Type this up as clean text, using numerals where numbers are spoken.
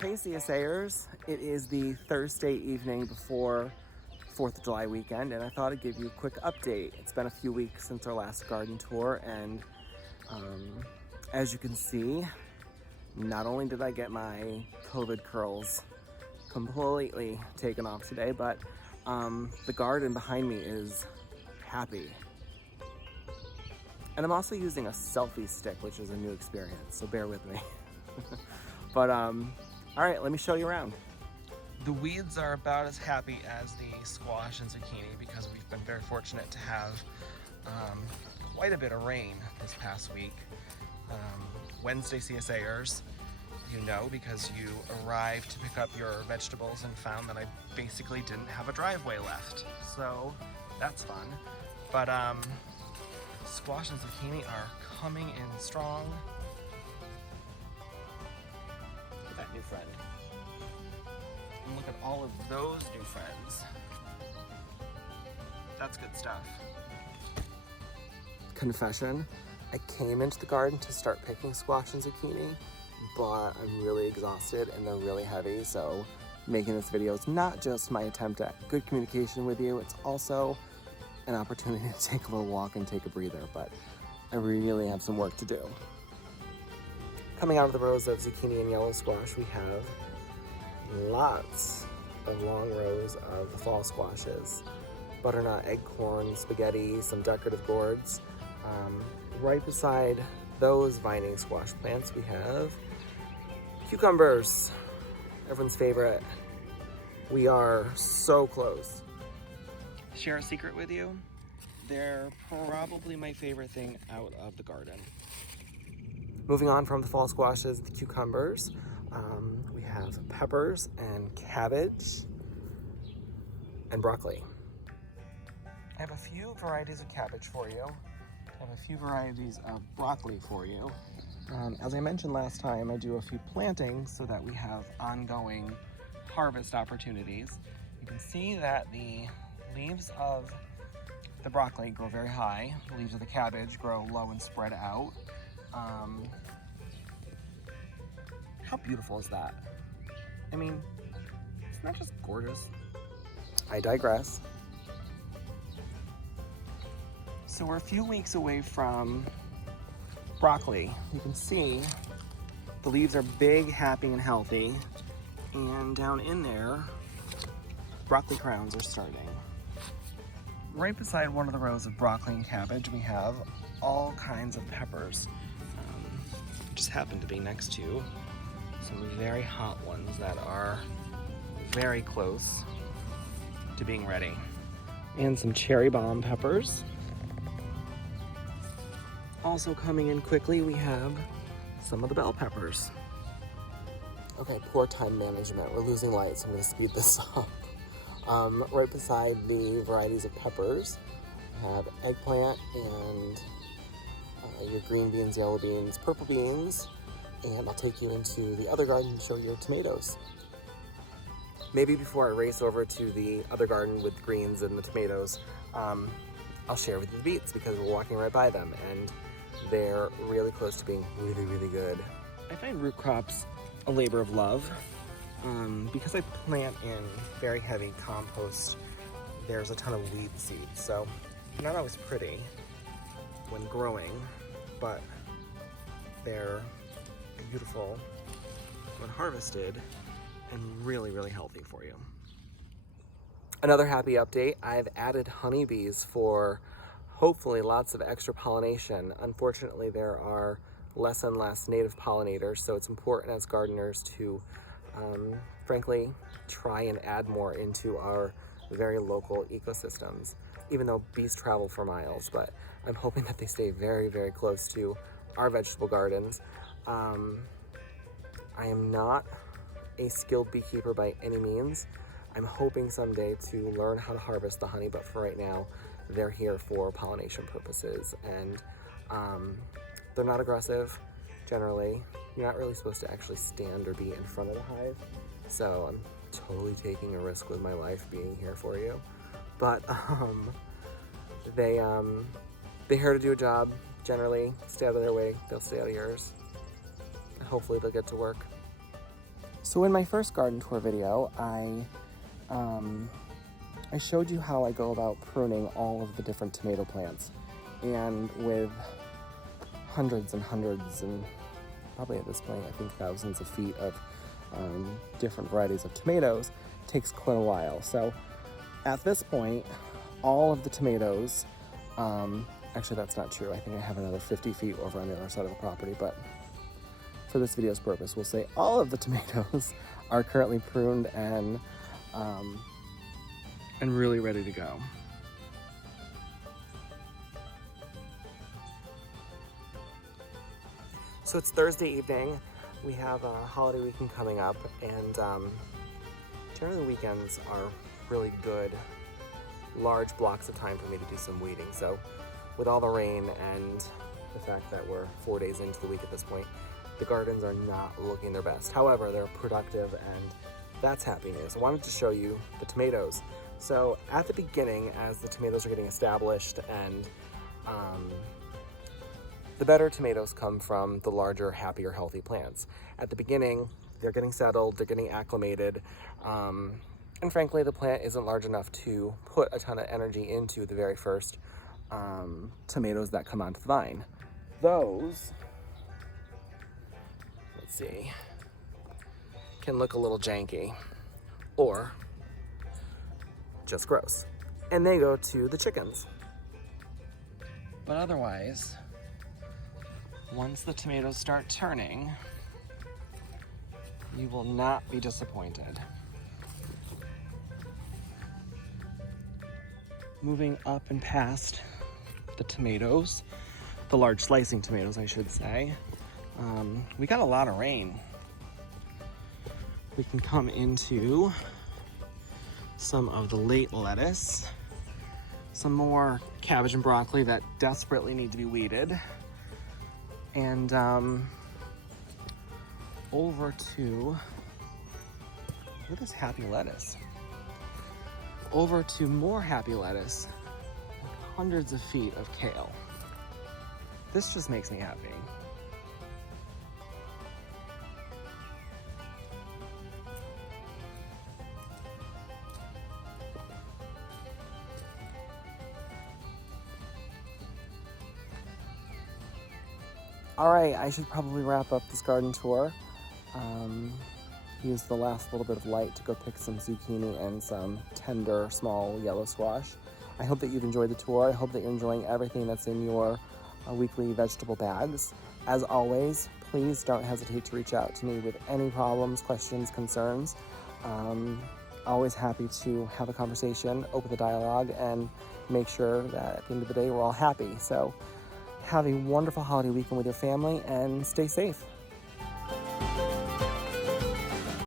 Hey CSAers, it is the Thursday evening before 4th of July weekend, and I thought I'd give you a quick update. It's been a few weeks since our last garden tour, and as you can see, not only did I get my COVID curls completely taken off today, but the garden behind me is happy. And I'm also using a selfie stick, which is a new experience, so bear with me. But all right, let me show you around. The weeds are about as happy as the squash and zucchini because we've been very fortunate to have quite a bit of rain this past week. Wednesday CSAers, you know, because you arrived to pick up your vegetables and found that I basically didn't have a driveway left. So that's fun. But squash and zucchini are coming in strong. Look at that new friend. And look at all of those new friends. That's good stuff. Confession, I came into the garden to start picking squash and zucchini, but I'm really exhausted and they're really heavy, so making this video is not just my attempt at good communication with you, it's also an opportunity to take a little walk and take a breather, but I really have some work to do. Coming out of the rows of zucchini and yellow squash, we have lots of long rows of the fall squashes. Butternut, eggcorn, spaghetti, some decorative gourds. Right beside those vining squash plants, we have cucumbers, everyone's favorite. We are so close. Share a secret with you? They're probably my favorite thing out of the garden. Moving on from the fall squashes, the cucumbers, we have peppers and cabbage and broccoli. I have a few varieties of cabbage for you. I have a few varieties of broccoli for you. As I mentioned last time, I do a few plantings so that we have ongoing harvest opportunities. You can see that the leaves of the broccoli grow very high. The leaves of the cabbage grow low and spread out. How beautiful is that? I mean, isn't that just gorgeous? I digress. So we're a few weeks away from broccoli. You can see the leaves are big, happy, and healthy. And down in there, broccoli crowns are starting. Right beside one of the rows of broccoli and cabbage, we have all kinds of peppers. Just happen to be next to some very hot ones that are very close to being ready. And some cherry bomb peppers. Also coming in quickly, we have some of the bell peppers. Okay, poor time management. We're losing light, so I'm gonna speed this up. Right beside the varieties of peppers, we have eggplant and your green beans, yellow beans, purple beans, and I'll take you into the other garden and show you tomatoes. Maybe before I race over to the other garden with the greens and the tomatoes, I'll share with you the beets because we're walking right by them and they're really close to being really, really good. I find root crops a labor of love. Because I plant in very heavy compost, there's a ton of weed seeds, so they're not always pretty when growing, but they're beautiful when harvested and really, really healthy for you. Another happy update, I've added honeybees for hopefully lots of extra pollination. Unfortunately, there are less and less native pollinators, so it's important as gardeners to frankly try and add more into our very local ecosystems, even though bees travel for miles, but I'm hoping that they stay very, very close to our vegetable gardens. I am not a skilled beekeeper by any means. I'm hoping someday to learn how to harvest the honey, but for right now, they're here for pollination purposes, and they're not aggressive, generally. You're not really supposed to actually stand or be in front of the hive, so I'm totally taking a risk with my life being here for you. But they're here to do a job, generally. Stay out of their way, they'll stay out of yours. And hopefully they'll get to work. So in my first garden tour video, I showed you how I go about pruning all of the different tomato plants. And with hundreds and hundreds and probably at this point, I think thousands of feet of different varieties of tomatoes, it takes quite a while. So at this point, all of the tomatoes, actually that's not true. I think I have another 50 feet over on the other side of the property, but for this video's purpose, we'll say all of the tomatoes are currently pruned and really ready to go. So it's Thursday evening. We have a holiday weekend coming up, and generally the weekends are really good, large blocks of time for me to do some weeding. So with all the rain and the fact that we're 4 days into the week at this point, the gardens are not looking their best. However, they're productive, and that's happy news. I wanted to show you the tomatoes. So at the beginning, as the tomatoes are getting established, and the better tomatoes come from the larger, happier, healthy plants. At the beginning, they're getting settled, they're getting acclimated, and frankly, the plant isn't large enough to put a ton of energy into the very first tomatoes that come onto the vine. Those, let's see, can look a little janky or just gross. And they go to the chickens. But otherwise, once the tomatoes start turning, you will not be disappointed. Moving up and past the tomatoes, the large slicing tomatoes, I should say, we got a lot of rain. We can come into some of the late lettuce, some more cabbage and broccoli that desperately need to be weeded, and over to, look at this happy lettuce. Over to more happy lettuce, hundreds of feet of kale. This just makes me happy. All right, I should probably wrap up this garden tour. Use the last little bit of light to go pick some zucchini and some tender, small yellow squash. I hope that you've enjoyed the tour. I hope that you're enjoying everything that's in your weekly vegetable bags. As always, please don't hesitate to reach out to me with any problems, questions, concerns. Always happy to have a conversation, open the dialogue, and make sure that at the end of the day, we're all happy. So have a wonderful holiday weekend with your family and stay safe.